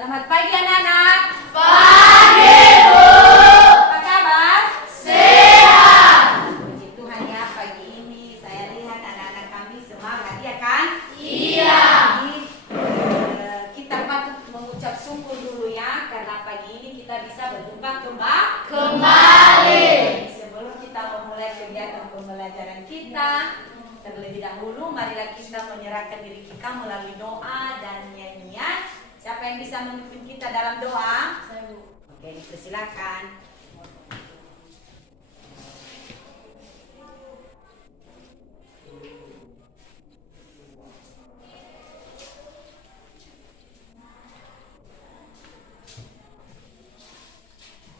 Selamat pagi anak-anak. Pagi, Bu. Apa kabar? Sehat. Puji Tuhan ya, pagi ini saya lihat anak-anak kami semangat, ya kan? Iya. Jadi kita patut mengucap syukur dulu ya, karena pagi ini kita bisa berjumpa kembali. Sebelum kita memulai kegiatan pembelajaran kita, terlebih dahulu marilah kita menyerahkan diri kita melalui doa dan nyanyian. Siapa yang bisa memimpin kita dalam doa? Saya, Bu. Oke, dipersilakan.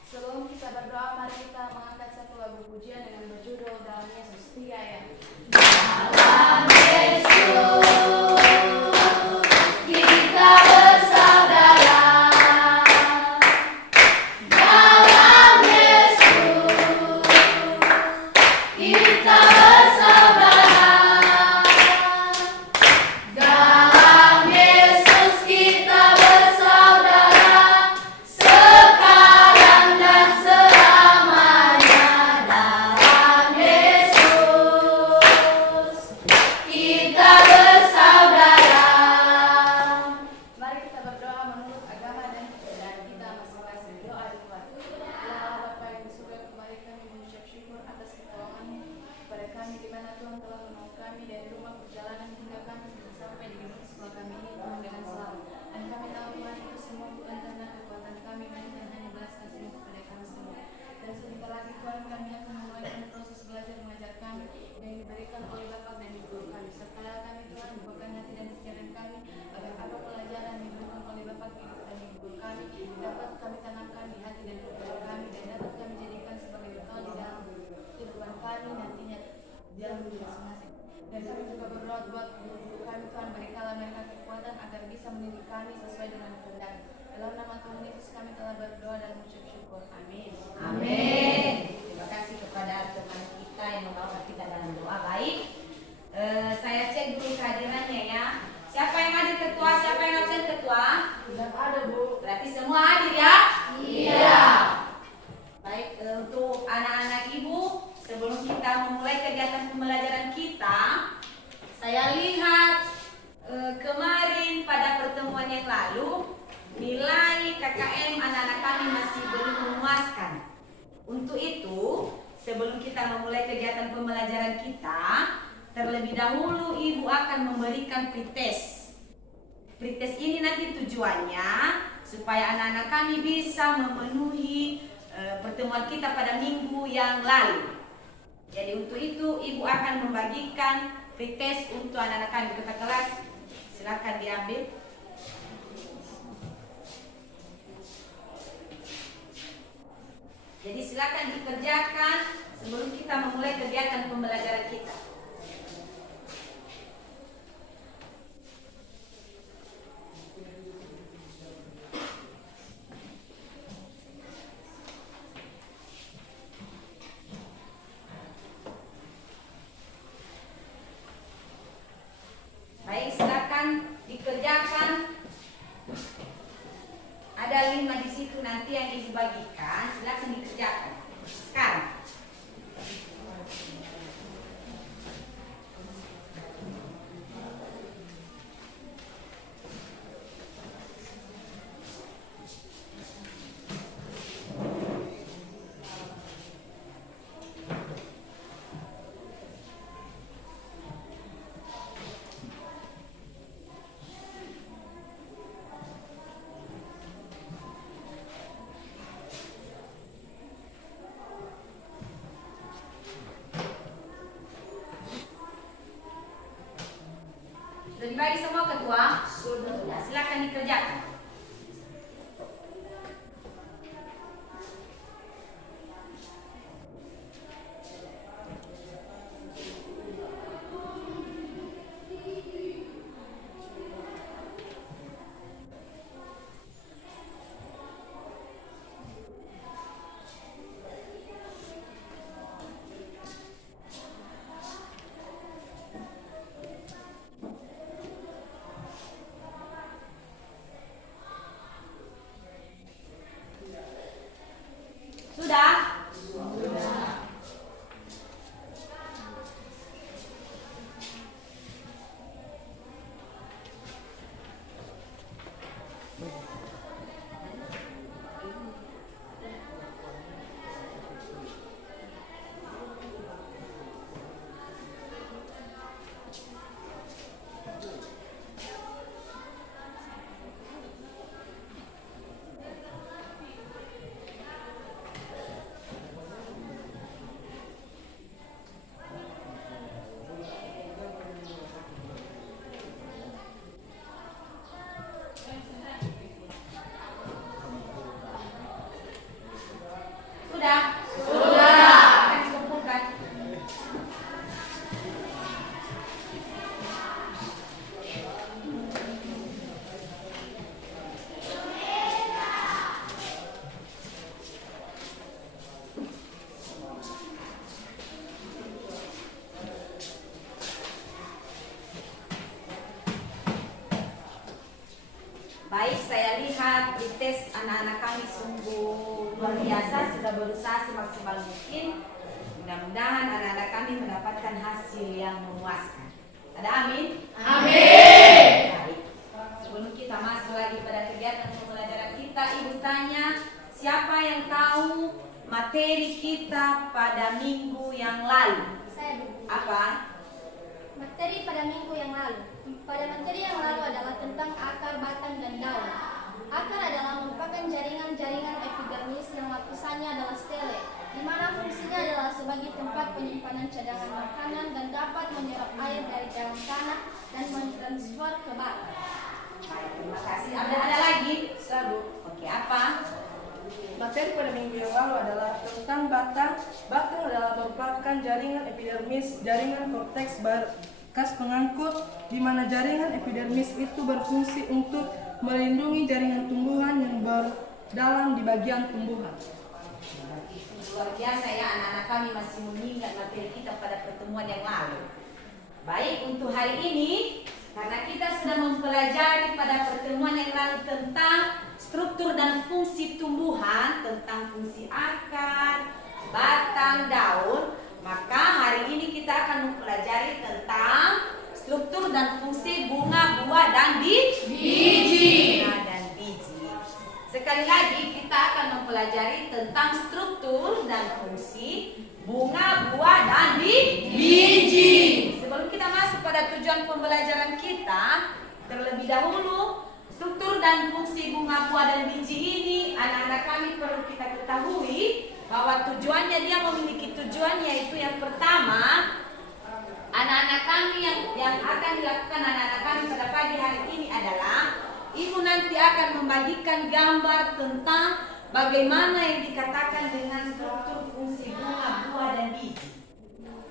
Sebelum kita berdoa, mari kita mengangkat satu lagu pujian dengan berjudul Dalam Yesus. 3 ya. Dalam Yesus kita bersaudara. Dalam Yesus kita bersaudara. Dalam Yesus kita bersaudara. Sekarang dan selamanya. Dalam Yesus kita bersaudara. Mari kita berdoa menurut agama dan kita masing-masing. Doa dimulai. Allah Bapa yang di surga, kembali kami mengucap syukur atas pertolongan-Mu kepada kami di mana Tuhan telah menolong kami dari rumah perjalanan hingga kami bisa sampai di gedung sekolah kami ini Tuhan dengan selamat. Dan kami tahu Tuhan itu semua bukan karena kekuatan kami, melainkan hanya belas kasih-Mu kepada kami semua. Dan sebentar lagi Tuhan kami akan memulai proses belajar mengajar kami yang diberikan oleh Bapa dan Ibu kami. Sertalah kami Tuhan, bukakan hati dan pikiran kami agar apa pelajaran yang diberikan oleh Bapa dan Ibu kami dapat kami tanamkan di hati dan pikiran kami dan dapat kami jadikan sebagai bekal di dalam kehidupan kami nantinya di dalam hidup masing-masing. Dan kami juga berdoa buat guru-guru kami Tuhan, berikanlah mereka kekuatan agar bisa mendidik kami sesuai dengan kehendak. Dalam nama Tuhan Yesus kami telah berdoa dan mengucap syukur. Amin. Amin. Terima kasih kepada teman kita yang membawa kita dalam doa. Baik, saya cek dulu kehadirannya ya. Siapa yang hadir ketua? Siapa yang absen ketua? Tidak ada, Bu. Berarti semua hadir ya? Iya. Baik, untuk anak-anak ibu, sebelum kita memulai kegiatan pembelajaran kita, saya lihat kemarin pada pertemuan yang lalu nilai KKM anak-anak kami masih belum memuaskan. Untuk itu, sebelum kita memulai kegiatan pembelajaran kita, terlebih dahulu ibu akan memberikan pretest. Pretest ini nanti tujuannya supaya anak-anak kami bisa memenuhi pertemuan kita pada minggu yang lalu. Jadi untuk itu ibu akan membagikan pretest untuk anak-anak kami. Ketua kelas, silakan diambil. Jadi silakan dikerjakan sebelum kita memulai kegiatan pembelajaran kita. Baik, silakan dikerjakan. Ada 5 di situ nanti yang ibu bagikan, silakan dikerjakan sekarang. Sudah dibagi semua ketua? Sudah. Silakan dikerjakan. Baik, saya lihat di tes anak-anak kami sungguh luar biasa, sudah berusaha semaksimal mungkin. Mudah-mudahan anak-anak kami mendapatkan hasil yang memuaskan. Ada amin? Amin. Baik. Sebelum kita masuk lagi pada kegiatan pembelajaran kita, Ibu tanya, siapa yang tahu materi kita pada minggu yang lalu? Saya Bu. Apa? Materi pada minggu yang lalu. Pada materi yang lalu adalah tentang akar, batang, dan daun. Akar adalah merupakan jaringan-jaringan epidermis yang lapisannya adalah stele, di mana fungsinya adalah sebagai tempat penyimpanan cadangan makanan dan dapat menyerap air dari dalam tanah dan mentransfer ke batang. Baik, terima kasih. Ada lagi? Saya Bu. Oke, apa? Materi pada minggu yang lalu adalah tentang batang. Batang adalah merupakan jaringan epidermis, jaringan korteks berkas pengangkut, di mana jaringan epidermis itu berfungsi untuk melindungi jaringan tumbuhan yang berdalam di bagian tumbuhan. Luar biasa ya, anak-anak kami masih mengingat materi kita pada pertemuan yang lalu. Baik, untuk hari ini, karena kita sudah mempelajari pada pertemuan yang lalu tentang struktur dan fungsi tumbuhan, tentang fungsi akar, batang, daun, maka hari ini kita akan mempelajari tentang struktur dan fungsi bunga, buah, dan biji. Bunga dan biji. Sekali lagi kita akan mempelajari tentang struktur dan fungsi bunga, buah, dan biji. Sebelum kita masuk pada tujuan pembelajaran kita, terlebih dahulu struktur dan fungsi bunga, buah, dan biji ini anak-anak kami perlu kita ketahui bahwa tujuannya, dia memiliki tujuan, yaitu yang pertama, anak-anak kami yang akan dilakukan anak-anak kami pada pagi hari ini adalah Ibu nanti akan membagikan gambar tentang bagaimana yang dikatakan dengan struktur fungsi bunga, buah, dan biji.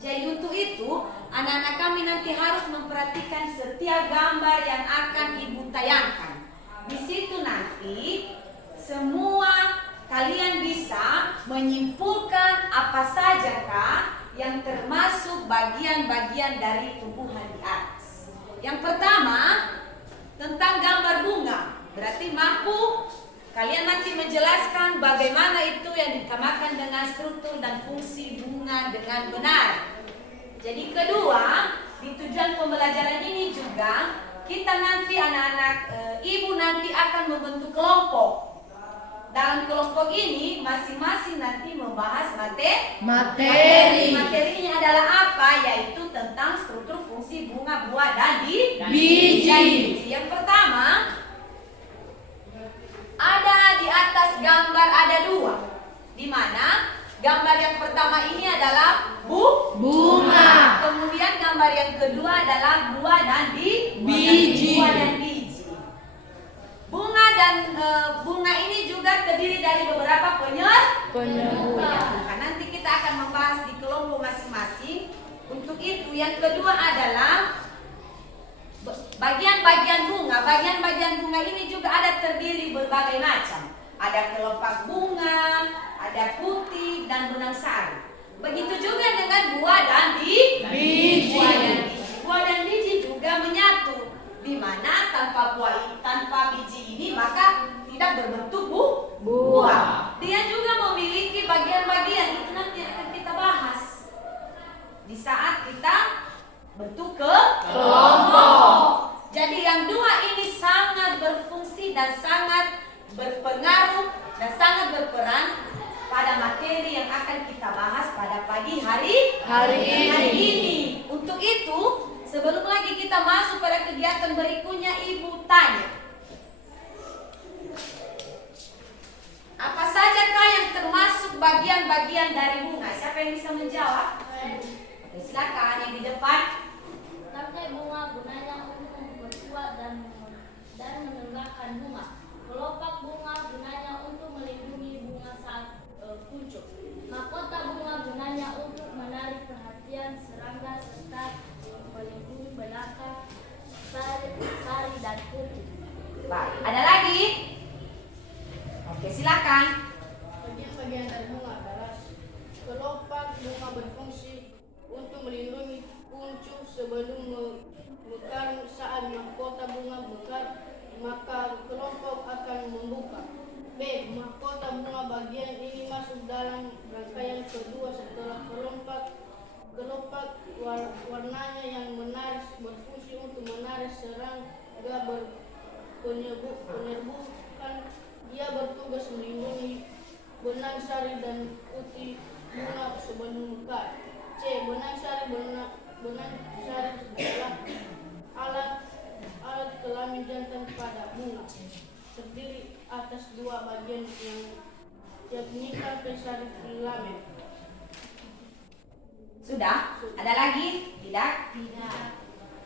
Jadi untuk itu anak-anak kami nanti harus memperhatikan setiap gambar yang akan Ibu tayangkan. Di situ nanti semua kalian bisa menyimpulkan apa sajakah yang termasuk bagian-bagian dari tumbuhan di atas. Yang pertama, tentang gambar bunga. Berarti mampu kalian nanti menjelaskan bagaimana itu yang dinamakan dengan struktur dan fungsi bunga dengan benar. Jadi kedua, di tujuan pembelajaran ini juga kita nanti anak-anak ibu nanti akan membentuk kelompok. Dalam kelompok ini masing-masing nanti membahas materi. Materinya adalah apa? Yaitu tentang struktur fungsi bunga, buah, dan biji. Yang pertama, ada di atas gambar ada dua, di mana gambar yang pertama ini adalah bunga. Kemudian gambar yang kedua adalah buah dan biji. Buah dan biji. Bunga dan bunga ini juga terdiri dari beberapa penyerbukan. Nanti kita akan membahas di kelompok masing-masing. Untuk itu yang kedua adalah bagian-bagian bunga. Bagian-bagian bunga ini juga ada terdiri berbagai macam. Ada kelopak bunga, ada putih dan benang sari. Begitu juga dengan buah dan biji. Buah dan biji juga menyatu, di mana tanpa biji ini maka tidak berbentuk buah. Dia juga memiliki bagian-bagian, itu nanti akan kita bahas di saat kita bentuk kelompok. Jadi yang dua ini sangat berfungsi dan sangat berpengaruh dan sangat berperan pada materi yang akan kita bahas pada pagi hari ini. Untuk itu, sebelum lagi kita masuk pada kegiatan berikutnya, Ibu tanya, apa sajakah yang termasuk bagian-bagian dari bunga? Siapa yang bisa menjawab? Oke, silakan yang di depan. Rantai bunga gunanya untuk memperkuat dan menenangkan bunga. Kelopak bunga gunanya untuk melindungi bunga saat kuncup. Mahkota bunga gunanya untuk menarik perhatian serangga serta melindungi belakang, sari dan putih. Baik, ada lagi? Oke, silakan. Bagian-bagian dari bunga adalah kelopak bunga berfungsi untuk melindungi kuncup sebelum mekar. Saat mahkota bunga mekar, maka kelopak kelopak warnanya yang menarik berfungsi untuk menarik serangga penyerbukan. Dia bertugas melindungi benang sari dan putih bunga sebelum mekar. C. Benang sari adalah alat kelamin jantan pada bunga, terdiri atas dua bagian yang yakni karpet sari filamen. Sudah? Ada lagi? Tidak? Tidak.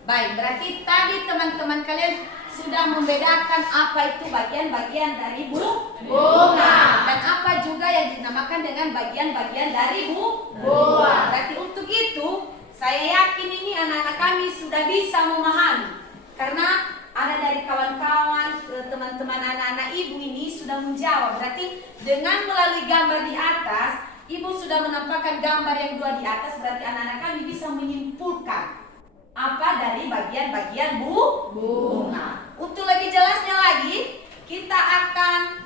Baik, berarti tadi teman-teman kalian sudah membedakan apa itu bagian-bagian dari bunga dan apa juga yang dinamakan dengan bagian-bagian dari bunga. Berarti untuk itu saya yakin ini anak-anak kami sudah bisa memahami karena ada dari kawan-kawan teman-teman anak-anak ibu ini sudah menjawab. Berarti dengan melalui gambar di atas, ibu sudah menampakkan gambar yang dua di atas, berarti anak-anak kami bisa menyimpulkan apa dari bagian-bagian bunga. Untuk lebih jelasnya lagi, kita akan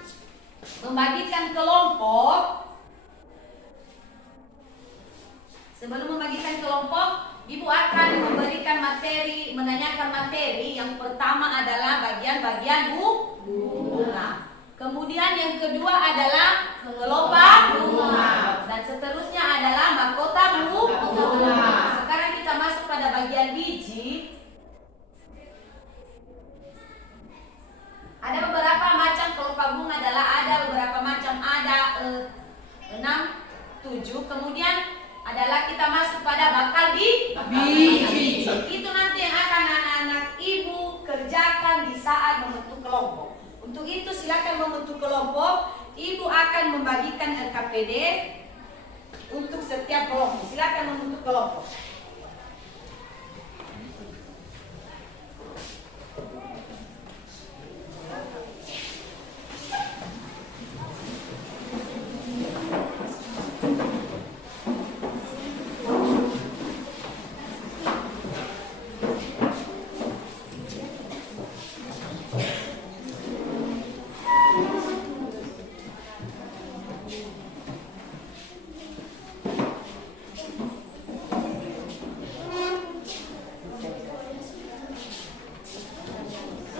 membagikan kelompok. Sebelum membagikan kelompok, ibu akan memberikan materi, menanyakan materi. Yang pertama adalah bagian-bagian bunga. Kemudian yang kedua adalah kelopak bunga. Dan seterusnya adalah mahkota bunga. Sekarang kita masuk pada bagian biji. Ada beberapa macam kelopak bunga ada beberapa macam, ada 6, 7. Kemudian adalah kita masuk pada bakal biji. Itu nanti yang akan anak-anak ibu kerjakan di saat membentuk kelompok. Untuk itu silakan membentuk kelompok. Ibu akan membagikan LKPD untuk setiap kelompok. Silakan membentuk kelompok.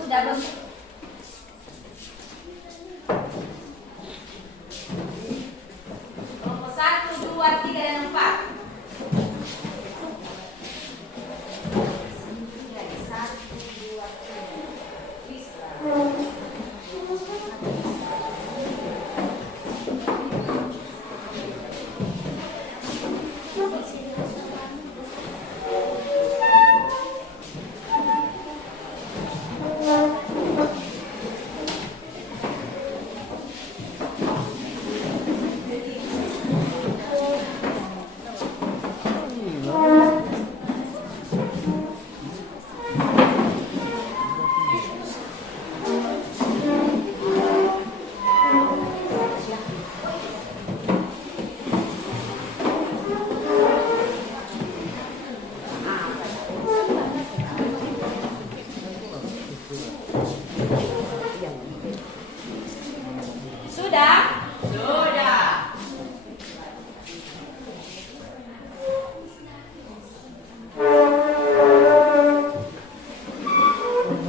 Sudah bentuk. Kelompok 1, 2, 3, dan 4. Jadi 1, 2, 3. Bisa. Sudah? Sudah.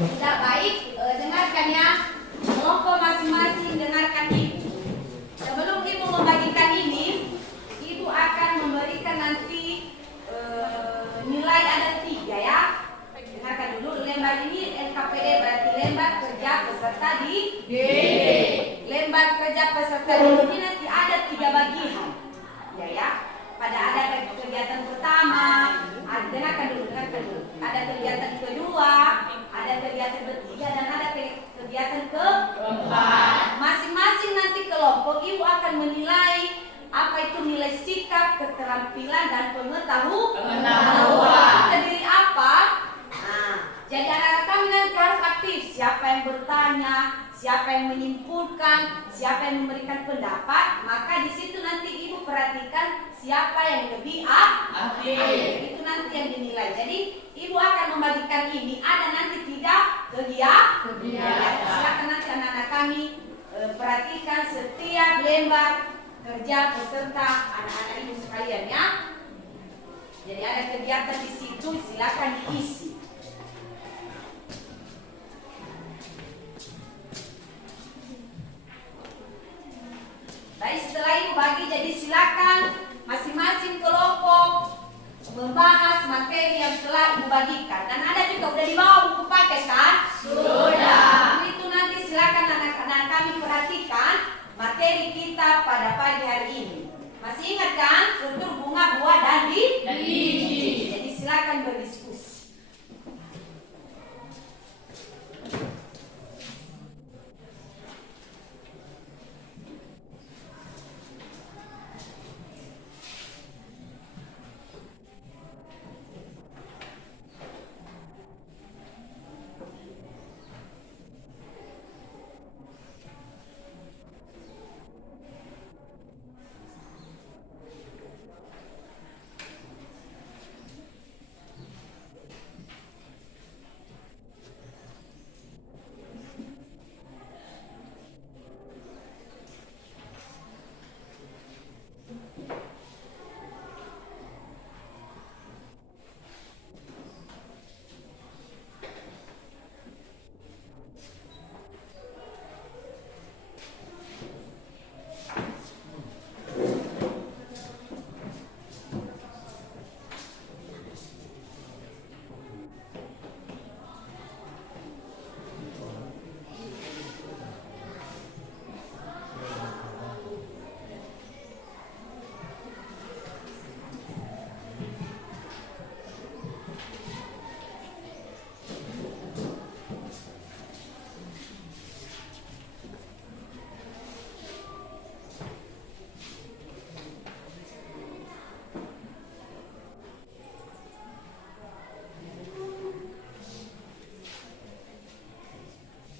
Sudah, baik. Dengarkan ya. Kelompok masing-masing dengarkan ibu. Sebelum ibu membagikan ini, ibu akan memberikan nanti nilai ada 3 ya. Dengarkan dulu, lembar ini LKPD berarti lembar kerja peserta didik. Lembar kerja peserta didik ini nanti ada 3 bagian. Ya. Pada ada kegiatan pertama, dengarkan dulu. Ada kegiatan kedua, ada kegiatan ketiga, dan ada kegiatan keempat. Masing-masing nanti kelompok ibu akan menilai apa itu nilai sikap, keterampilan, dan pengetahuan. Terdiri apa? Nah, jadi anak-anak kami nanti harus aktif. Siapa yang bertanya, siapa yang menyimpulkan, siapa yang memberikan pendapat, maka di situ nanti ibu perhatikan siapa yang lebih aktif. Itu nanti yang dinilai. Jadi ibu akan membagikan ini. Ada nanti 3 kegiatan. Silakan nanti anak-anak kami perhatikan setiap lembar kerja peserta anak-anak ibu sekalian ya. Jadi ada kegiatan di situ, silakan diisi. Baik, setelah itu bagi, jadi silakan masing-masing kelompok membahas materi yang telah ibu bagikan. Dan ada juga udah dibawa buku paket kan? Sudah. Itu nanti silakan anak-anak kami perhatikan materi kita pada pagi hari ini. Masih ingat kan? Struktur bunga, buah, dan biji. Jadi silakan berdiskusi.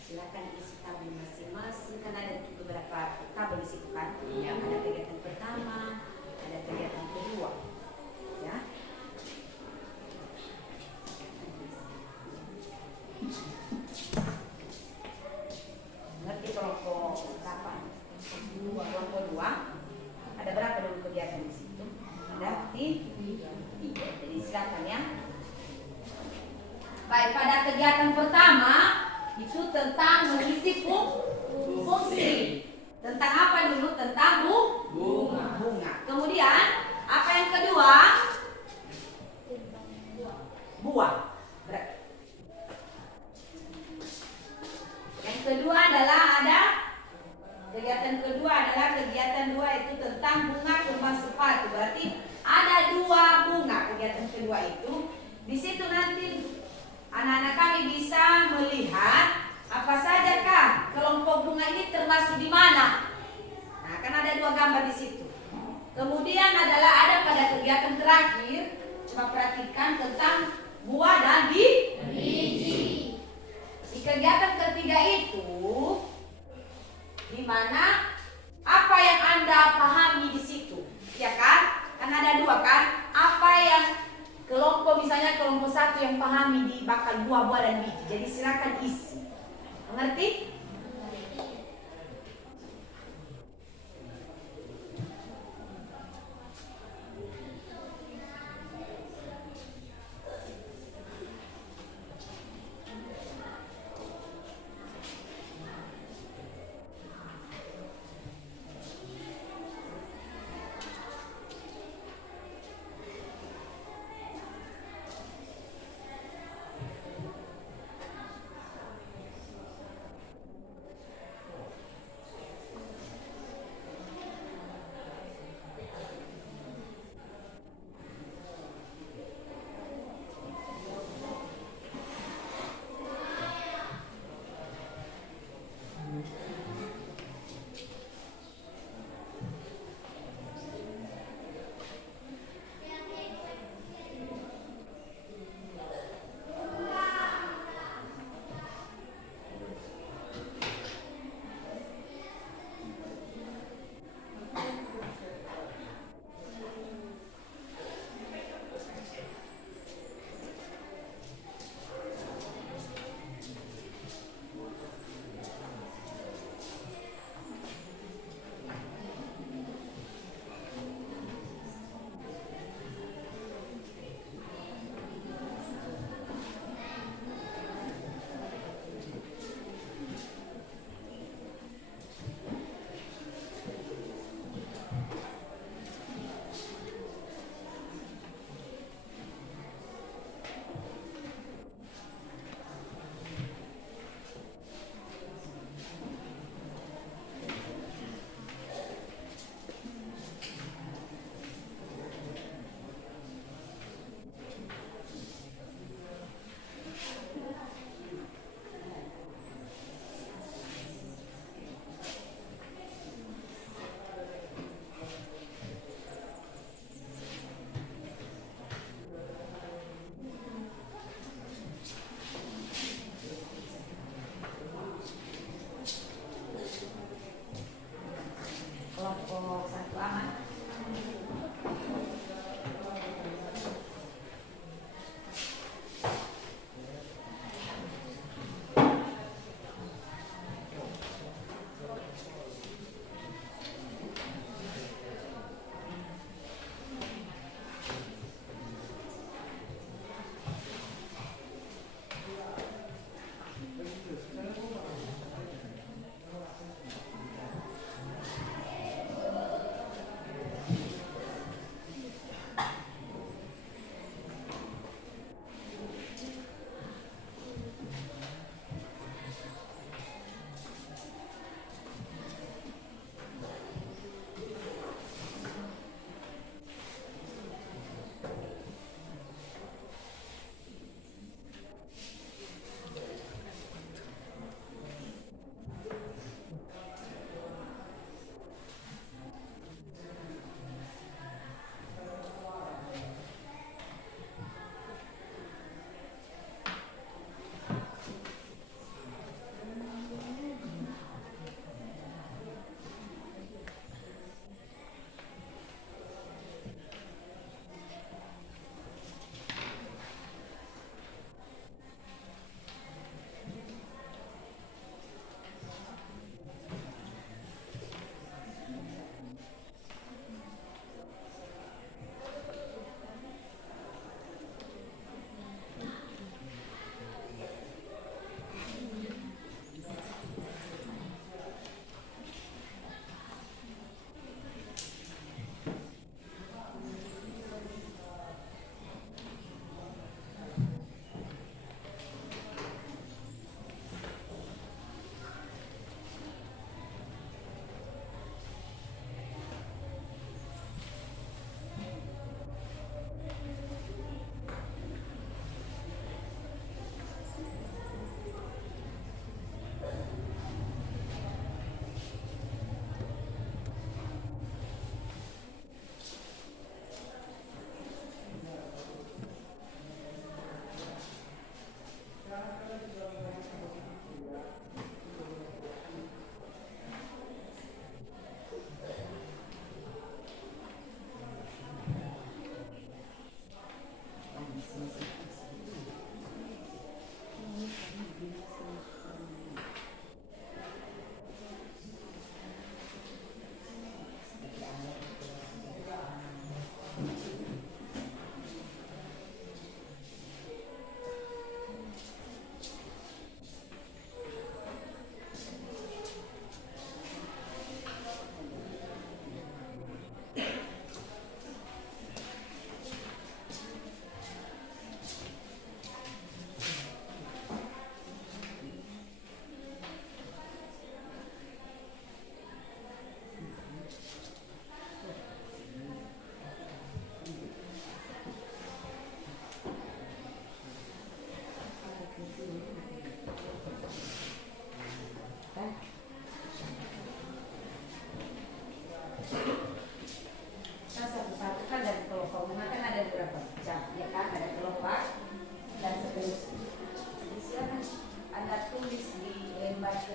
Silakan isi tabel masing-masing, kan ada beberapa tabel di situ kan? Ada kegiatan pertama, ada kegiatan kedua, ya. Ngerti kelompok berapa? Kelompok 2. Ada berapa dulu kegiatan di situ? Ada 3. Jadi silakan ya. Baik, pada kegiatan pertama itu tentang mengisi fungsi. Tentang apa dulu? Tentang bunga. Kemudian apa yang kedua? Buah. Yang kedua adalah ada kegiatan kedua adalah kegiatan 2 itu tentang bunga kembang sepatu. Berarti ada 2 bunga kegiatan kedua itu. Di situ nanti anak-anak kami bisa melihat apa saja kah kelompok bunga ini termasuk di mana. Nah, kan ada 2 gambar di situ. Kemudian adalah ada pada kegiatan terakhir, coba perhatikan tentang buah dan biji. Di kegiatan ketiga itu, di mana apa yang Anda pahami di situ, ya kan? Kan ada 2 kan? Apa yang kelompok misalnya kelompok 1 yang pahami di bakal buah-buah dan biji. Jadi silakan isi. Mengerti?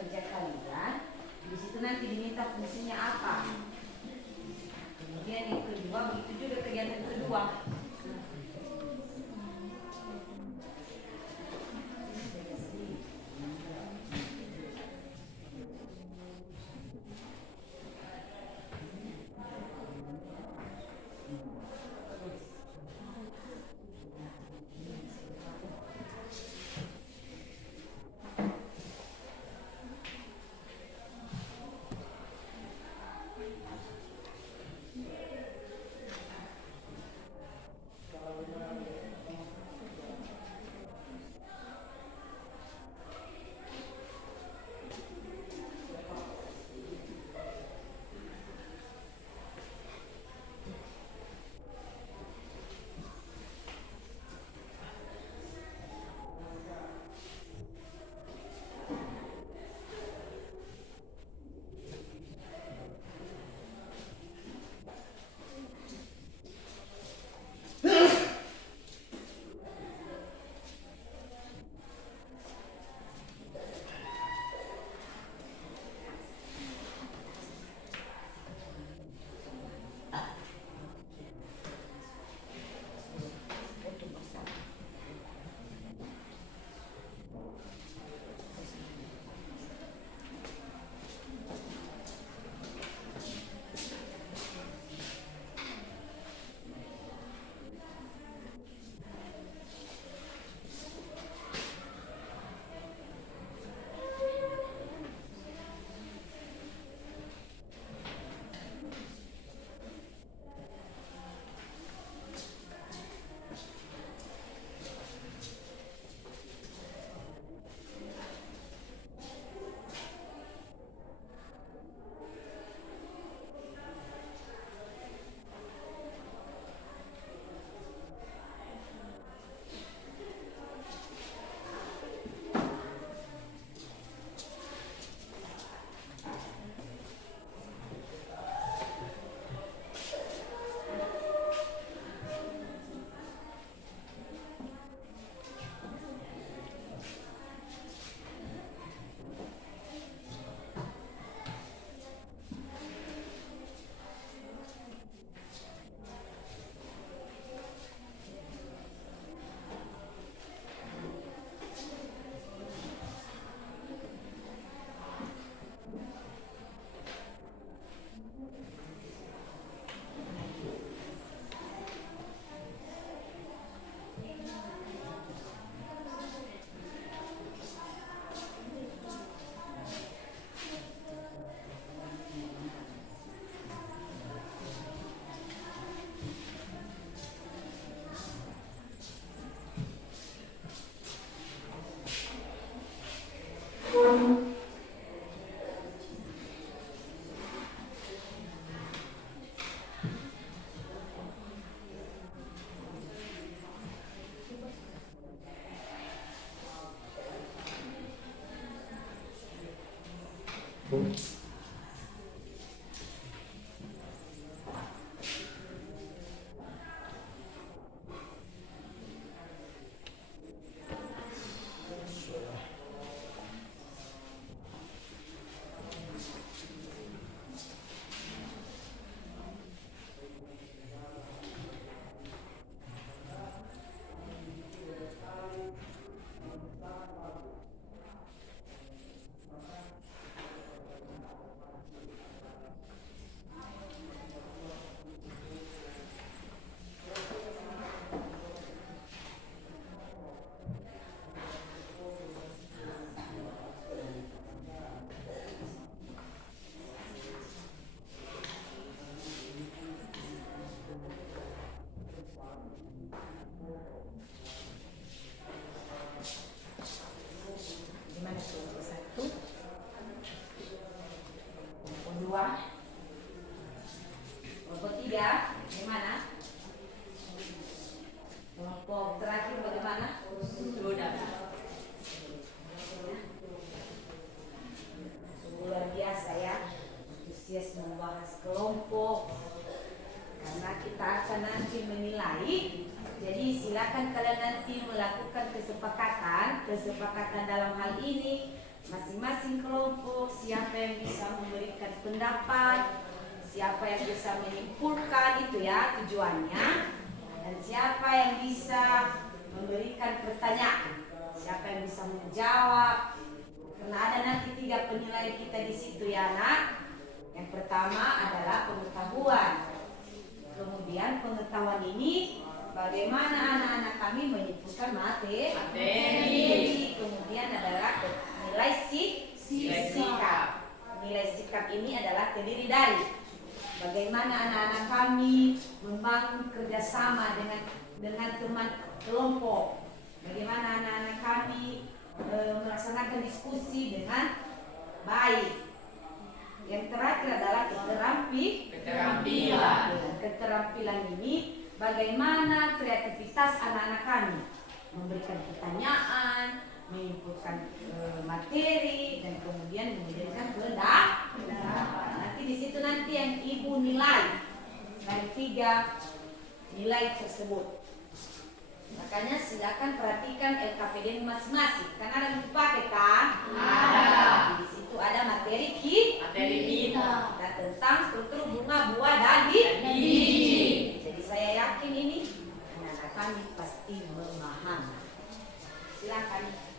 kerja kalian. Di situ nanti diminta fungsinya apa. Kemudian yang kedua, begitu juga kegiatan kedua. Silakan kalian nanti melakukan kesepakatan dalam hal ini masing-masing masing-masing kelompok, siapa yang bisa memberikan pendapat, siapa yang bisa menyimpulkan itu ya tujuannya, dan siapa yang bisa memberikan pertanyaan, siapa yang bisa menjawab. Karena ada nanti 3 penilaian kita di situ ya anak. Yang pertama adalah pengetahuan. Kemudian pengetahuan ini bagaimana anak-anak kami menyimpulkan materi. Kemudian adalah nilai sikap. Nilai sikap ini adalah terdiri dari bagaimana anak-anak kami membangun kerjasama dengan teman kelompok. Bagaimana anak-anak kami melaksanakan diskusi dengan baik. Yang terakhir adalah keterampilan. Keterampilan ini bagaimana kreativitas anak-anak kami memberikan pertanyaan, menyimpulkan materi, dan kemudian memberikan pendapat. Nanti di situ nanti yang ibu nilai dari 3 nilai tersebut. Makanya silakan perhatikan LKPD masing-masing. Karena ada yang dipakai kan? Ada. Di situ ada materi kita tentang struktur bunga, buah, dan biji. Jadi saya yakin ini anak-anak kami pasti memahami. Silakan.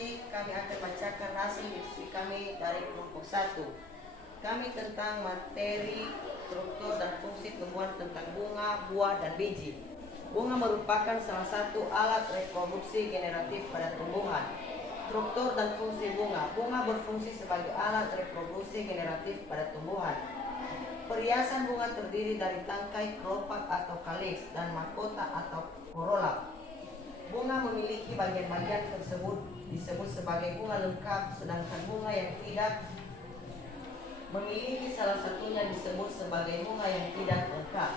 kasih, kami akan bacakan hasil diskusi kami dari kelompok 1. Kami tentang materi, struktur, dan fungsi tumbuhan tentang bunga, buah, dan biji. Bunga merupakan salah satu alat reproduksi generatif pada tumbuhan. Struktur dan fungsi bunga. Bunga berfungsi sebagai alat reproduksi generatif pada tumbuhan. Perhiasan bunga terdiri dari tangkai, kelopak atau kaliks, dan mahkota atau corolla. Bunga memiliki bagian-bagian tersebut disebut sebagai bunga lengkap, sedangkan bunga yang tidak memiliki salah satunya disebut sebagai bunga yang tidak lengkap.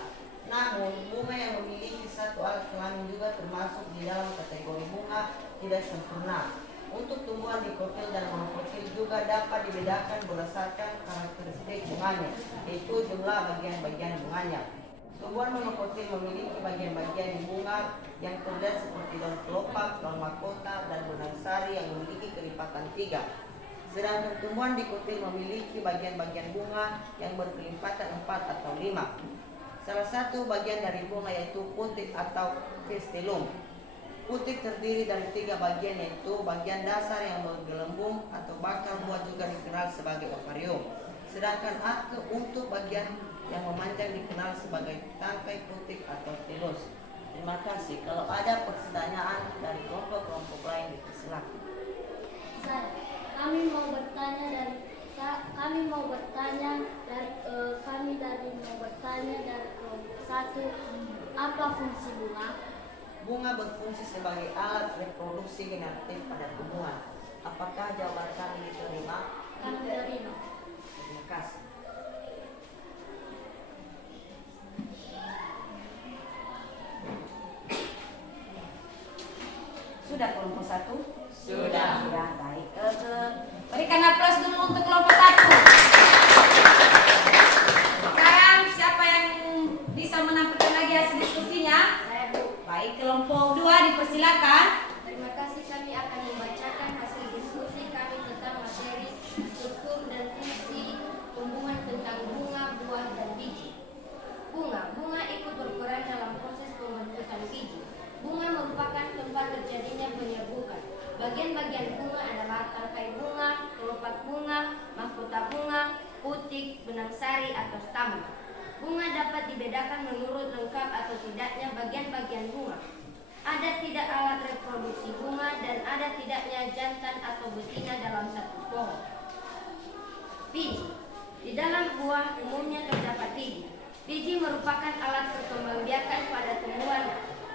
Namun, bunga yang memiliki satu alat kelamin juga termasuk di dalam kategori bunga tidak sempurna. Untuk tumbuhan dikotil dan monokotil juga dapat dibedakan berdasarkan karakteristik bunganya, yaitu jumlah bagian-bagian bunganya. Tumbuhan monokotil memiliki bagian-bagian di bunga yang terlihat seperti daun kelopak, daun mahkota, dan benang sari yang memiliki kelipatan 3. Sedangkan tumbuhan dikotil memiliki bagian-bagian bunga yang berkelipatan 4 atau 5. Salah satu bagian dari bunga yaitu putik atau pistilum. Putik terdiri dari 3 bagian, yaitu bagian dasar yang menggelembung atau bakal buah juga dikenal sebagai ovarium. Sedangkan untuk bagian yang memanjang dikenal sebagai tangkai putik atau stilus. Terima kasih. Kalau ada pertanyaan dari kelompok-kelompok lain, dipersilakan. Kami mau bertanya dari kelompok 1, apa fungsi bunga? Bunga berfungsi sebagai alat reproduksi generatif pada tumbuhan. Apakah jawaban kami diterima? Kami terima. Terima kasih. Sudah kelompok 1? Sudah. Sudah, baik. Berikan aplaus dulu untuk kelompok 1. Sekarang siapa yang bisa menampilkan lagi hasil diskusinya? Saya, Bu. Baik, kelompok 2 dipersilakan. Terima kasih, kami akan membacakan hasil diskusi kami tentang materi, struktur, dan fungsi tumbuhan tentang bunga, buah, dan biji. Bunga ikut berperan dalam proses pembentukan biji. Bunga merupakan tempat terjadinya penyerbukan. Bagian-bagian bunga adalah tangkai bunga, kelopak bunga, mahkota bunga, putik, benang sari, atau stamen. Bunga dapat dibedakan menurut lengkap atau tidaknya bagian-bagian bunga. Ada tidak alat reproduksi bunga dan ada tidaknya jantan atau betina dalam satu pohon. Biji. Di dalam buah umumnya terdapat biji. Biji merupakan alat perkembangbiakan pada tumbuhan.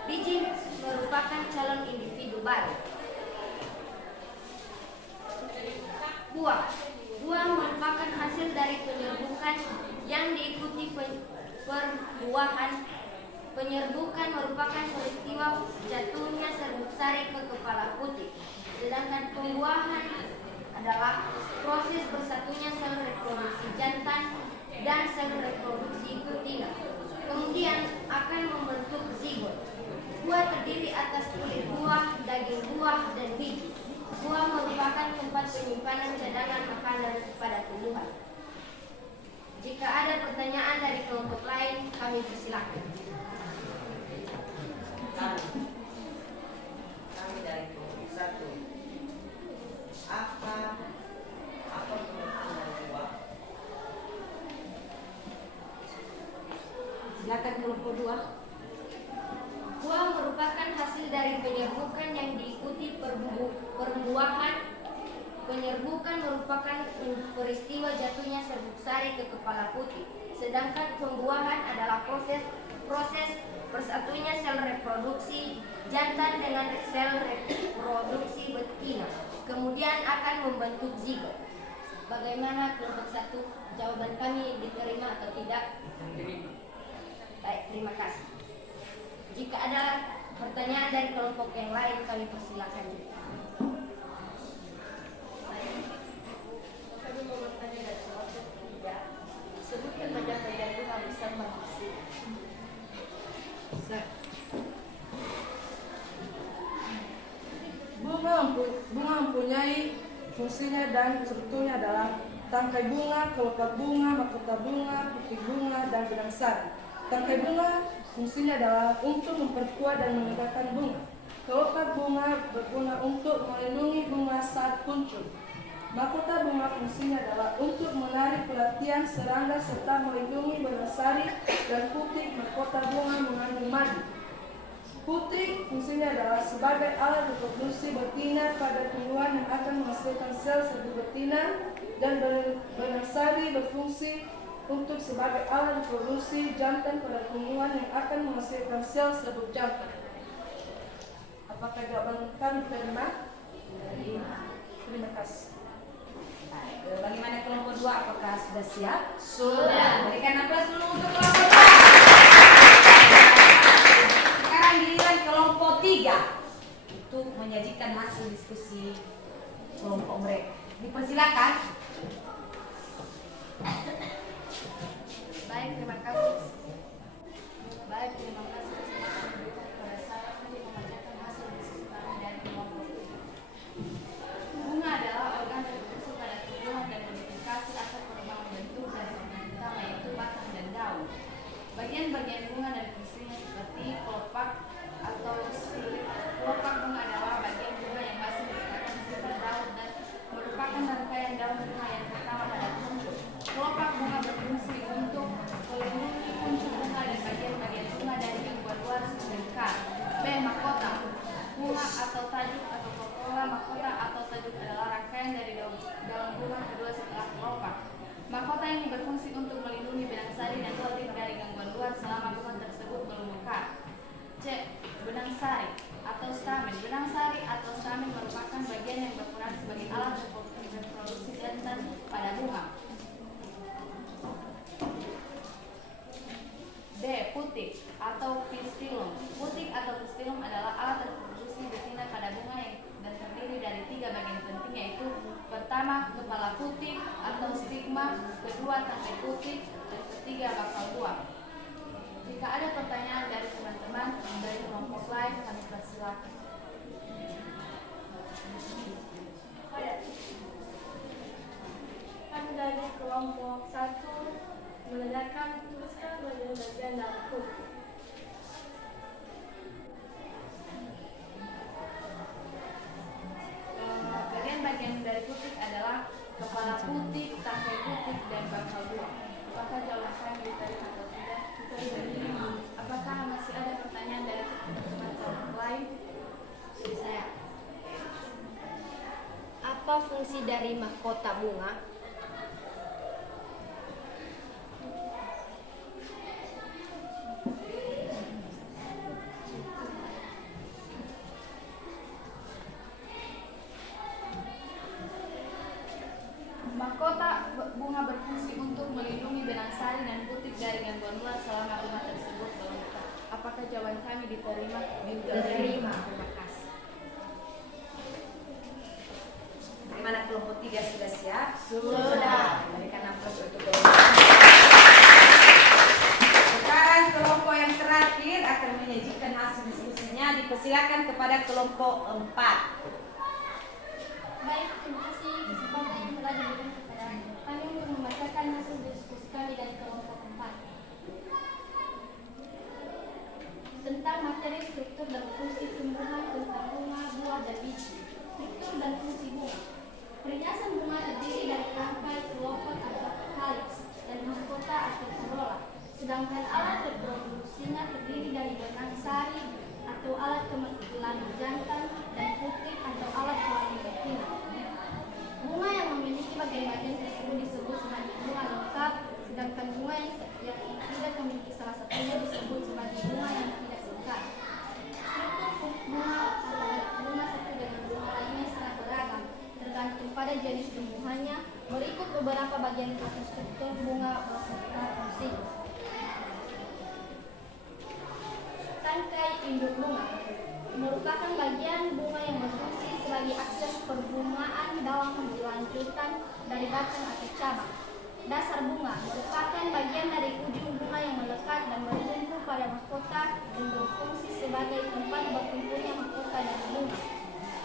Biji merupakan calon individu baru. Buah. Buah merupakan hasil dari penyerbukan yang diikuti perbuahan. Penyerbukan merupakan peristiwa jatuhnya serbuk sari ke kepala putih. Sedangkan pembuahan adalah proses bersatunya sel reproduksi jantan dan sel reproduksi betina. Kemudian akan membentuk zigot. Buah terdiri atas kulit buah, daging buah, dan biji. Buah merupakan tempat penyimpanan cadangan makanan pada tumbuhan. Jika ada pertanyaan dari kelompok lain, kami persilakan. Kami dari kelompok 1. Apa pengertian buah? Silakan kelompok 2. Buah merupakan hasil dari penyerbukan yang diikuti perbuahan. Penyerbukan merupakan peristiwa jatuhnya serbuk sari ke kepala putih. Sedangkan pembuahan adalah proses bersatunya sel reproduksi jantan dengan sel reproduksi betina. Kemudian akan membentuk zigot. Bagaimana kelompok 1? Jawaban kami diterima atau tidak? Baik, terima kasih. Jika ada pertanyaan dari kelompok yang lain, kami persilakan. Kami mau bertanya dari kelompok 3. Sebutkan bagian-bagian bunga bersama manusia. Bunga mempunyai fungsinya dan strukturnya adalah tangkai bunga, kelopak bunga, mahkota bunga, putik bunga, dan benang sari. Tangkai bunga fungsinya adalah untuk memperkuat dan menegakkan bunga. Kelopak bunga berguna untuk melindungi bunga saat kuncup. Mahkota bunga fungsinya adalah untuk menarik perhatian serangga serta melindungi benang sari dan putik. Mahkota bunga mengandung madu. Putik fungsinya adalah sebagai alat reproduksi betina pada tumbuhan yang akan menghasilkan sel serbu betina, dan benang sari berfungsi untuk sebagai alat reproduksi jantan pada tumbuhan yang akan menghasilkan sel serbu jantan. Apakah jawaban kami terima? Terima kasih. Baik, bagaimana kelompok 2? Apakah sudah siap? Sudah. Berikan aplaus dulu untuk kelompok 2. Sekarang giliran kelompok 3 untuk menyajikan hasil diskusi kelompok mereka. Dipersilakan. Baik, terima kasih. Baik, terima kasih kesempatan diberikan kepada saya untuk membacakan hasil diskusi kami dari kelompok. Bunga adalah organ reproduksi pada tumbuhan dan modifikasi atau perubahan bentuk dari organ utama yaitu batang dan daun. Bagian-bagian bunga dan fungsinya seperti kelopak atau sirip. Kelopak bunga adalah bagian bunga yang masih merupakan sifat daun dan merupakan rangkaian daun bunga yang pertama pada kuncup. Kelopak bunga berfungsi untuk melindungi kuncup bunga dan bagian-bagian bunga dari gangguan luar sekitar. B. Mahkota. Bunga atau tajuk atau pola mahkota atau tajuk adalah rangkaian dari daun bunga kedua setelah kelopak. Mahkota ini berfungsi untuk melindungi benang sari dan putik dari gangguan luar selama bunga tersebut belum mekar. C. Benang sari atau stamen. Benang sari atau stamen merupakan bagian yang berperan sebagai alat reproduksi jantan pada bunga. D. Putik atau pistilum. Putik atau pistilum adalah alat reproduksi betina pada bunga yang dan terdiri dari 3 bagian penting, yaitu pertama kepala putik atau stigma, kedua tangkai putik, dan ketiga bakal buah. Jika ada pertanyaan dari teman-teman dari kelompok lain, kami persilakan. Kami dari kelompok 1 menanyakan tuliskan bagian-bagian dari putik. Bagian-bagian dari putik adalah kepala putik, tangkai putik, dan bakal buah. Apakah jawaban saya diterima atau tidak? Apakah masih ada pertanyaan dari teman-teman kelompok lain? Saya. Apa fungsi dari mahkota bunga? Mahkota bunga berfungsi untuk melindungi benang sari dan putik dari gangguan luar selama bunga tersebut belum mekar. Apakah jawaban kami diterima? Diterima. Terima kasih. Bagaimana kelompok 3 sudah siap? Sudah. Berikan aplaus untuk kelompok. Sekarang kelompok yang terakhir akan menyajikan hasil diskusinya. Dipersilakan kepada kelompok 4. Baik, terima kasih kesempatan yang telah diberikan kepada kami untuk membacakan hasil diskusi kami dari kelompok 4 tentang materi struktur dan fungsi tumbuhan tentang bunga, buah, dan biji. Struktur dan fungsi bunga. Perhiasan bunga terdiri dari rangkai, kelopak atau kaliks, dan mahkota atau corolla. Sedangkan alat reproduksinya terdiri dari benang sari atau alat kelamin jantan dan putik atau alat kelamin betina. Bunga yang memiliki bagian-bagian tersebut disebut sebagai bunga lengkap, sedangkan bunga yang tidak memiliki salah satunya disebut sebagai bunga yang tidak lengkap. Struktur bunga antara bunga satu dengan bunga lainnya sangat beragam, tergantung pada jenis tumbuhannya. Berikut beberapa bagian atau struktur bunga beserta fungsinya. Tangkai induk bunga merupakan bagian bunga yang berfungsi sebagai akses perbungaan dalam dilanjutkan dari batang atau cabang. Dasar bunga merupakan bagian dari ujung bunga yang melekat dan bertumbuh pada mahkota dan berfungsi sebagai tempat berkumpulnya mahkota dari bunga.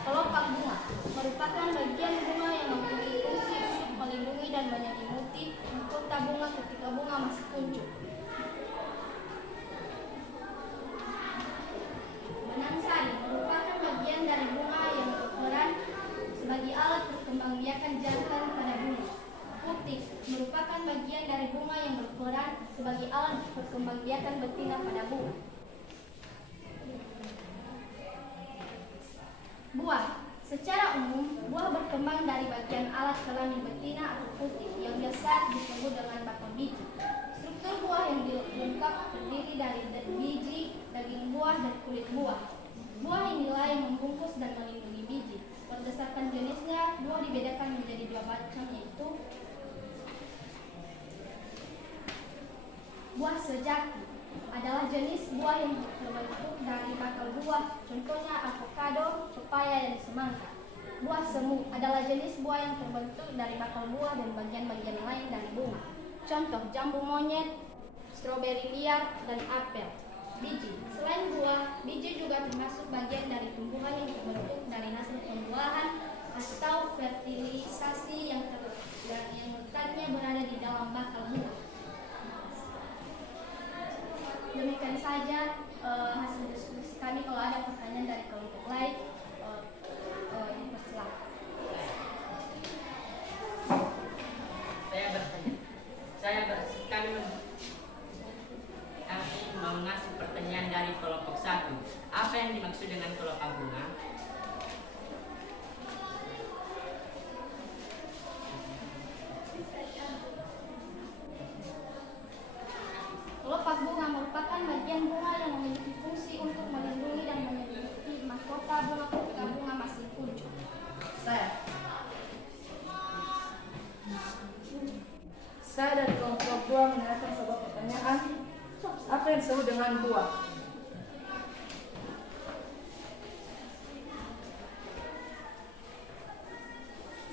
Kelopak bunga merupakan bagian bunga yang memiliki fungsi untuk melindungi dan menyelimuti mahkota bunga ketika bunga masih kuncup. Benang sari merupakan bagian dari bunga yang berperan sebagai berkembangbiakan jantan pada bunga. Putih merupakan bagian dari bunga yang berperan sebagai alat perkembangbiakan betina pada bunga. Buah. Secara umum, buah berkembang dari bagian alat kelamin betina atau putih yang biasa disebut dengan bakal biji. Struktur buah yang lengkap terdiri dari biji, daging buah, dan kulit buah. Buah inilah yang membungkus dan melindungi biji. Berdasarkan jenisnya, buah dibedakan menjadi dua macam, yaitu buah sejati adalah jenis buah yang terbentuk dari bakal buah, contohnya avokado, pepaya, dan semangka. Buah semu adalah jenis buah yang terbentuk dari bakal buah dan bagian-bagian lain dari bunga, contoh jambu monyet, stroberi liar, dan apel. Biji. Selain buah, biji juga termasuk bagian dari tumbuhan yang terbentuk dari hasil pembuahan atau fertilisasi yang letaknya berada di dalam bakal buah. Demikian saja hasil diskusi kami. Kalau ada pertanyaan dari kelompok lain, dipersilakan. Kami mengasih pertanyaan dari kelompok 1. Apa yang dimaksud dengan kelopak bunga? Kelopak bunga merupakan bagian bunga yang memiliki fungsi untuk melindungi dan menyelimuti mahkota bunga ketika bunga masih kuncup. Saya dari kelompok 2 menanyakan sebuah pertanyaan. Apa yang disebut dengan buah?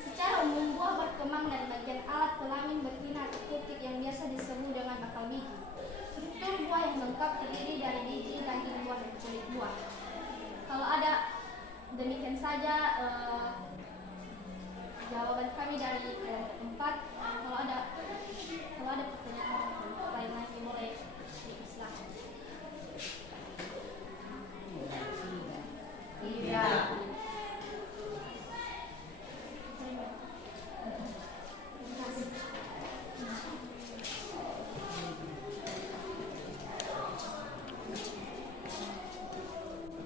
Secara umum, buah berkembang dari bagian alat kelamin betina atau putik yang biasa disebut dengan bakal biji. Struktur buah yang lengkap terdiri dari biji, daging buah, dan kulit buah. Kalau ada, demikian saja jawaban kami dari kelompok 4. Kalau ada pertanyaan lain lagi, boleh dipersilakan. Iya.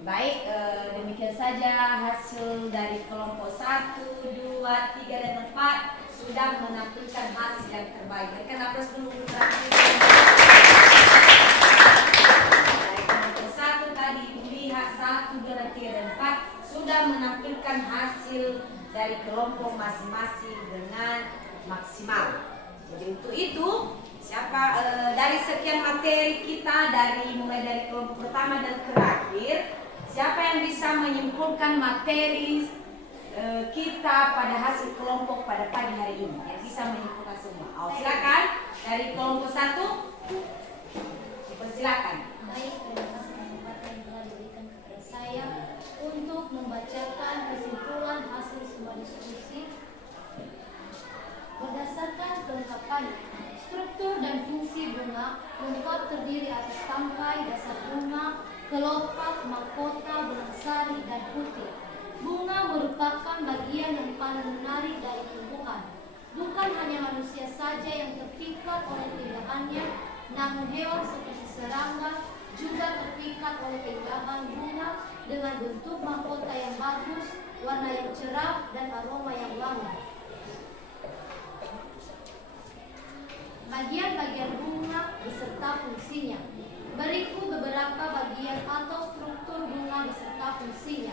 Baik, demikian saja hasil dari kelompok 1, 2, 3, dan 4 sudah menampilkan hasil yang terbaik. Berikan aplaus dulu untuk dari kelompok 1 tadi dilihat 1, 2, 3, dan 4 sudah menampilkan hasil dari kelompok masing-masing dengan maksimal. Jadi untuk itu dari sekian materi kita mulai dari kelompok pertama dan terakhir, siapa yang bisa menyimpulkan materi kita pada hasil kelompok pada pagi hari ini? Yang bisa menyimpulkan semua. Silakan dari kelompok 1. Silakan. Baik, terima kasih kesempatan yang telah diberikan kepada saya untuk membacakan kesimpulan hasil sebuah diskusi. Berdasarkan kelengkapannya, struktur dan fungsi bunga lengkap terdiri atas tangkai, dasar bunga, kelopak, mahkota, belang sari, dan putih. Bunga merupakan bagian yang paling menarik dari tumbuhan. Bukan hanya manusia saja yang terpikat oleh keindahannya, namun hewan seperti serangga juga terpikat oleh keindahan bunga dengan bentuk mahkota yang bagus, warna yang cerah, dan aroma yang wangi. Bagian-bagian bunga beserta fungsinya. Berikut beberapa bagian atau struktur bunga beserta fungsinya.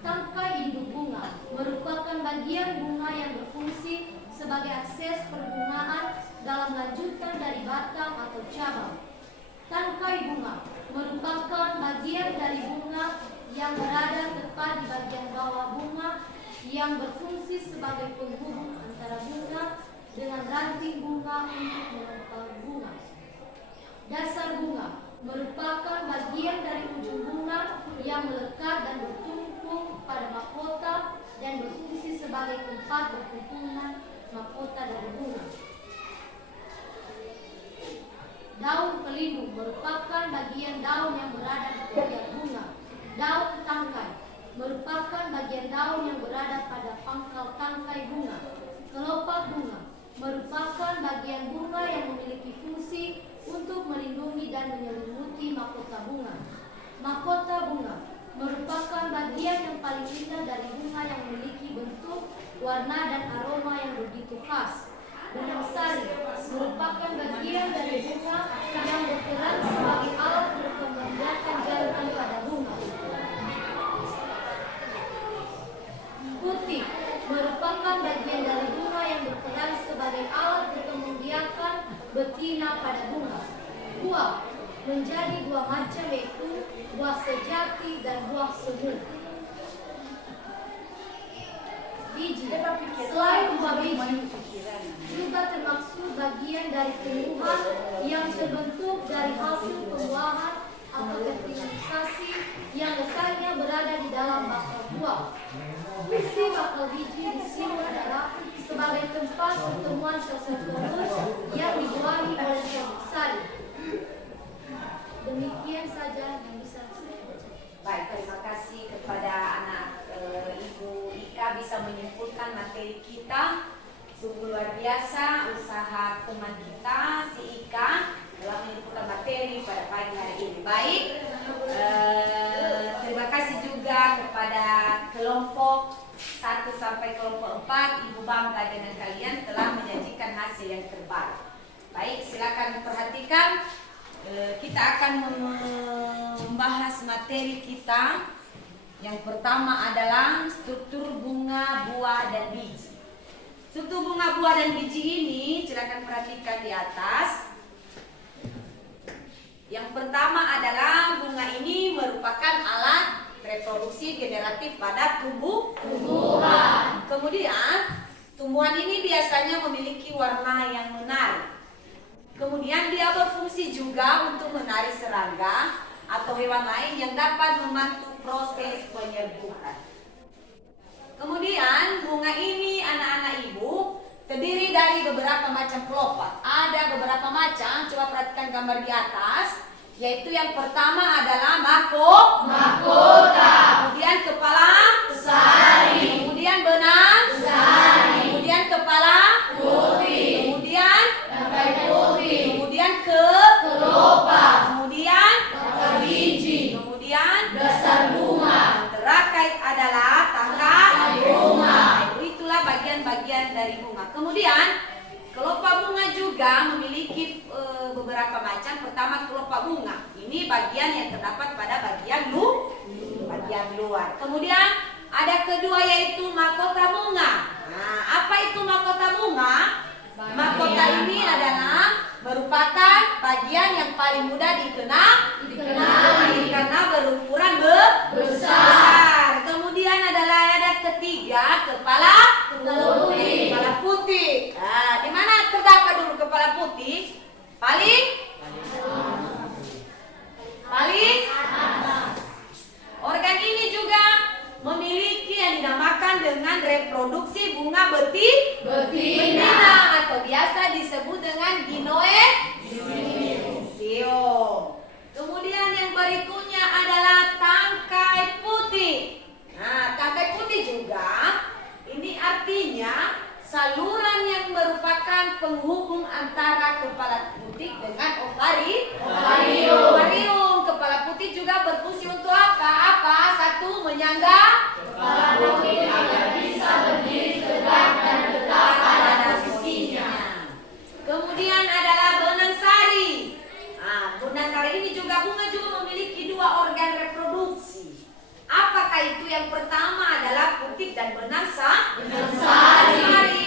Tangkai induk bunga merupakan bagian bunga yang berfungsi sebagai akses perbungaan dalam lanjutan dari batang atau cabang. Tangkai bunga merupakan bagian dari bunga yang berada tepat di bagian bawah bunga yang berfungsi sebagai penghubung antara bunga dengan ranting bunga untuk menempel bunga. Dasar bunga merupakan bagian dari ujung bunga yang melekat dan bertumpuk pada mahkota dan berfungsi sebagai tempat berkumpulan mahkota dari bunga. Daun pelindung merupakan bagian daun yang berada di tepian bunga. Daun tangkai merupakan bagian daun yang berada pada pangkal tangkai bunga. bunga. Mahkota bunga merupakan bagian yang paling indah dari bunga yang memiliki bentuk, warna, dan aroma yang begitu khas. Benang sari merupakan bagian dari bunga yang berperan sebagai alat perkembangbiakan jaringan pada bunga. Putih merupakan bagian dari bunga yang berperan sebagai alat perkembangbiakan betina pada bunga. Buah menjadi dua macam, yaitu buah sejati dan buah semu. Biji selain buah biji juga termaksud bagian dari tumbuhan yang terbentuk dari hasil pembuahan atau fertilisasi yang letaknya berada di dalam bakal buah. Fungsi bakal biji di sini adalah sebagai tempat pertemuan sel-sel telur yang dibuahi oleh sel sari. Demikian saja yang bisa saya baca. Baik, terima kasih kepada anak Ibu Ika bisa menyimpulkan materi kita. Sungguh luar biasa usaha teman kita si Ika dalam menyimpulkan materi pada pagi hari ini. Baik, terima kasih juga kepada kelompok 1 sampai kelompok 4. Ibu bangga dengan kalian telah menyajikan hasil yang terbaik. Baik, silakan perhatikan. Kita akan membahas materi kita. Yang pertama adalah struktur bunga, buah, dan biji. Struktur bunga, buah, dan biji ini silakan perhatikan di atas. Yang pertama adalah bunga ini merupakan alat reproduksi generatif pada tumbuhan. Kemudian tumbuhan ini biasanya memiliki warna yang menarik. Kemudian dia berfungsi juga untuk menarik serangga atau hewan lain yang dapat membantu proses penyerbukan. Kemudian bunga ini anak-anak ibu terdiri dari beberapa macam kelopak. Ada beberapa macam, coba perhatikan gambar di atas. Yaitu yang pertama adalah mahkota. Kemudian kepala sari. Kemudian benang sari. Kemudian kepala putih. Kemudian putih. Kemudian kelopak. Kemudian biji. Kemudian dasar bunga. Terakhir adalah tangkai bunga. Itulah bagian-bagian dari bunga. Kemudian kelopak bunga juga memiliki beberapa macam. Pertama, kelopak bunga. Ini bagian yang terdapat pada bagian luar. Kemudian ada kedua yaitu mahkota bunga. Nah, apa itu mahkota bunga? Mahkota ini adalah merupakan bagian yang paling mudah dikenali karena berukuran besar. Kemudian ada ketiga, kepala putih. Nah, di mana terdapat dulu kepala putih? Paling atas. Organ ini juga memiliki yang dinamakan dengan reproduksi bunga betina atau biasa disebut dengan ginoesium. Kemudian yang berikutnya adalah tangkai putih. Nah, tangkai putih juga ini artinya saluran yang merupakan penghubung antara kepala putih dengan ovarium. Kepala putih juga berfungsi untuk apa? Satu, menyangga kepala putih agar bisa berdiri tegak dan tetap pada posisinya. Kemudian adalah benang sari. Nah, benang sari ini juga bunga juga memiliki dua organ reproduksi. Apakah itu? Yang pertama adalah putik dan benang sari.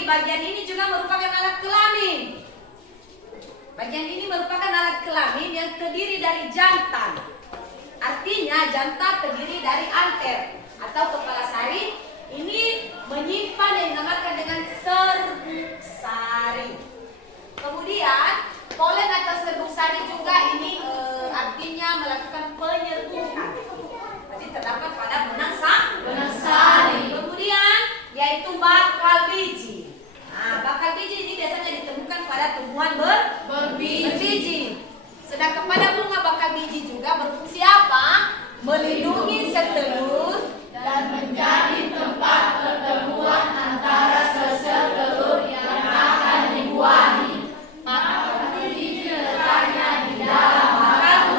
Bagian ini juga merupakan alat kelamin. Bagian ini merupakan alat kelamin yang terdiri dari jantan. Artinya jantan terdiri dari anter atau kepala sari. Ini menyimpan yang dinamakan dengan serbuk sari. Kemudian polen atau serbuk sari juga ini artinya melakukan penyerbukan. Jadi terdapat pada benang sari. Kemudian yaitu bakal biji. Nah, bakal biji ini biasanya ditemukan pada tumbuhan berbiji. Sedangkan pada bunga bakal biji juga berfungsi apa? Melindungi setelur dan menjadi tempat pertemuan antara sel-sel telur yang akan dibuahi. Bakal biji letaknya di dalam bakal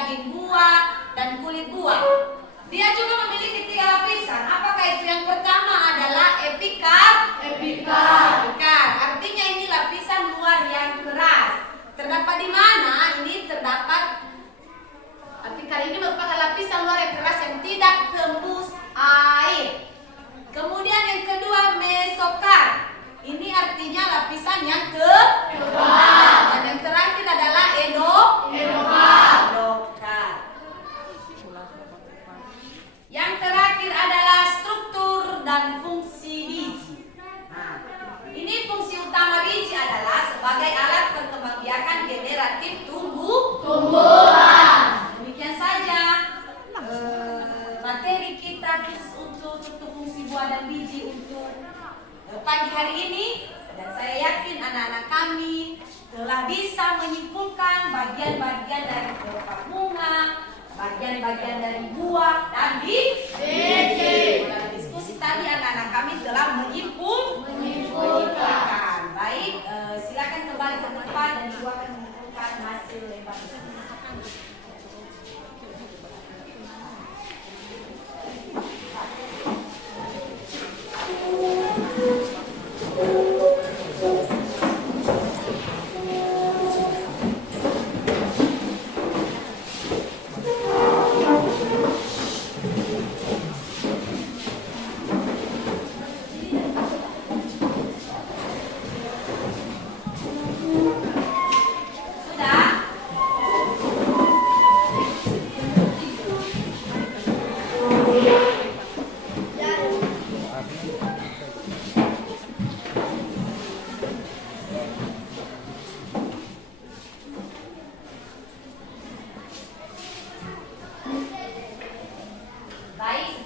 daging buah, dan kulit buah. Dia juga memiliki 3 lapisan. Apakah itu? Yang pertama adalah epikar. Epikar. Artinya ini lapisan luar yang keras. Terdapat di mana? Ini terdapat epikar ini merupakan lapisan luar yang keras yang tidak tembus air. Kemudian yang kedua mesokar. Ini artinya lapisan yang tebal. Dan yang terakhir adalah endokar. Yang terakhir adalah struktur dan fungsi biji. Nah, ini fungsi utama biji adalah sebagai alat perkembangbiakan generatif tumbuhan. Demikian saja materi kita khusus untuk struktur fungsi buah dan biji untuk pagi hari ini. Dan saya yakin anak-anak kami telah bisa menyimpulkan bagian-bagian dari kelopak bunga, bagian-bagian dari buah dan biji. Dalam diskusi tadi anak-anak kami telah menyimpulkan. Baik, silakan kembali ke tempat dan ibu akan menyimpulkan hasil evaluasi.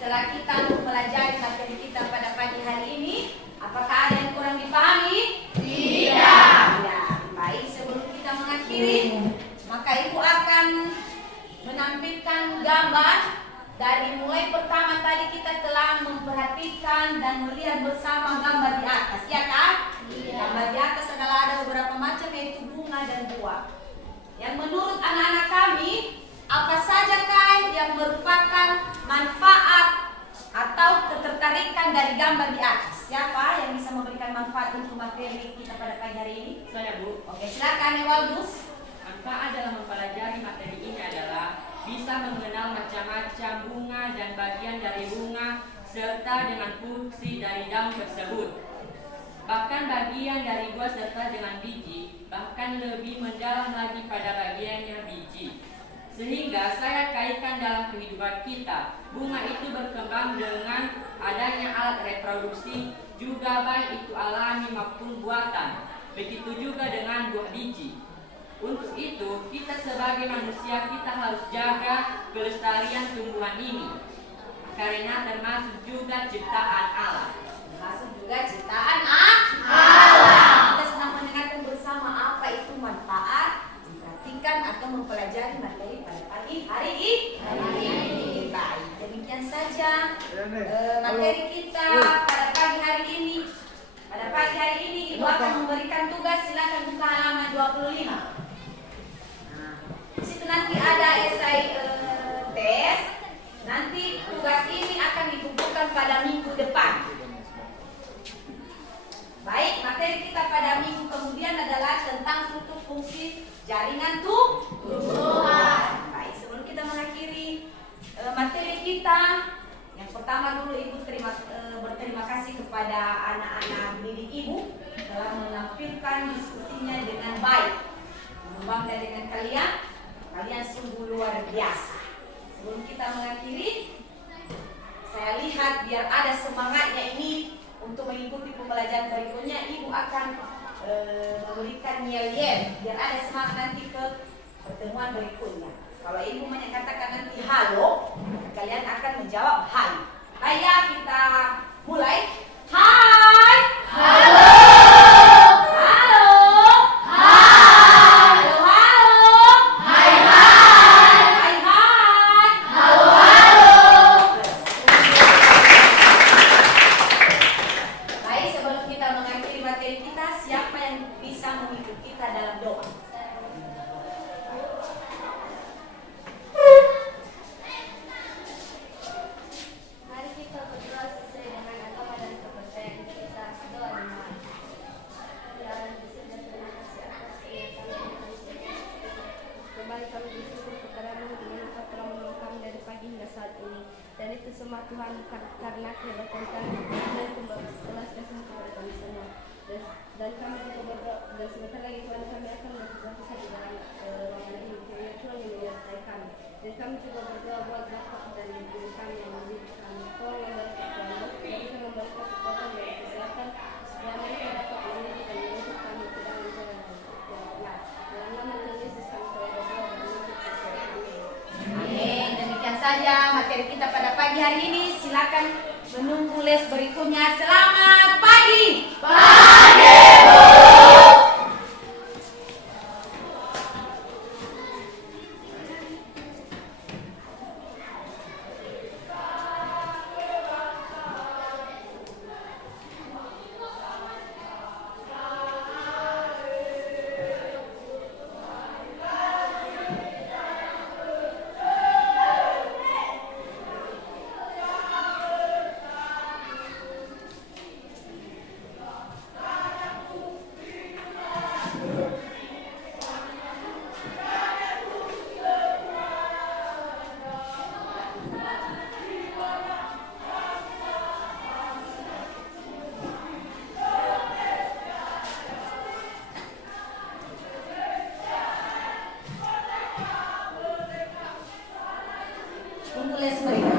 Setelah kita mempelajari materi kita pada pagi hari ini, apakah ada yang kurang dipahami? Tidak. Baik, sebelum kita mengakhiri, maka ibu akan menampilkan gambar. Dari mulai pertama tadi kita telah memperhatikan dan melihat bersama gambar di atas, ya kan? Gambar di atas adalah ada beberapa macam, yaitu bunga dan buah. Yang menurut anak-anak kami, apa saja kah yang merupakan manfaat atau ketertarikan dari gambar di atas? Siapa yang bisa memberikan manfaat untuk materi kita pada pagi hari ini? Saya, Bu. Oke, silakan Ewaldus. Manfaat dalam mempelajari materi ini adalah bisa mengenal macam-macam bunga dan bagian dari bunga serta dengan fungsi dari daun tersebut. Bahkan bagian dari buah serta dengan biji, bahkan lebih mendalam lagi pada bagiannya biji. Sehingga saya kaitkan dalam kehidupan kita, bunga itu berkembang dengan adanya alat reproduksi, juga baik itu alami maupun buatan. Begitu juga dengan buah biji. Untuk itu, kita sebagai manusia kita harus jaga kelestarian tumbuhan ini, karena termasuk juga ciptaan Allah. Termasuk juga ciptaan Allah. Kita sedang mendengarkan bersama apa itu manfaat, memperhatikan atau mempelajari materi pada pagi hari ini. Baik, demikian saja materi kita pada pagi hari ini. Pada pagi hari ini ibu akan memberikan tugas, silakan buka halaman 25. Di situ nanti ada esai tes. Nanti tugas ini akan dikumpulkan pada minggu depan. Baik, materi kita pada minggu kemudian adalah tentang struktur fungsi jaringan tumbuhan. Baik, sebelum kita mengakhiri materi kita, yang pertama dulu ibu berterima kasih kepada anak-anak didik ibu telah menampilkan diskusinya dengan baik. Bangga dengan kalian. Kalian sungguh luar biasa. Sebelum kita mengakhiri, saya lihat biar ada semangatnya ini untuk mengikuti pembelajaran berikutnya, ibu akan memberikan yel-yel biar ada semangat nanti ke pertemuan berikutnya. Kalau ibu menyatakan nanti halo, kalian akan menjawab hai. Ayo kita mulai. Hai. Halo. Tuhan karena kedatangan dan belas kasih kepada kami semua. Dan kami juga berdoa, dan sebentar lagi Tuhan kami akan berpisah di dalam ruangan ini. Kiranya Tuhan yang menyertai kami. Dan kami juga berdoa buat Bapak dan Ibu kami yang mendidik kami. Tolong memberkati Tuhan, berikan memberkati kekuatan dan kesehatan supaya mereka dapat mendidik dan menuntut kami ke dalam jalan yang benar. Dalam nama Tuhan Yesus kami telah berdoa dan menuntut kepada kami. Amin. Demikian saja materi kita pada pagi hari ini. Silakan menunggu les berikutnya. Selamat pagi. Tunggu les berikutnya.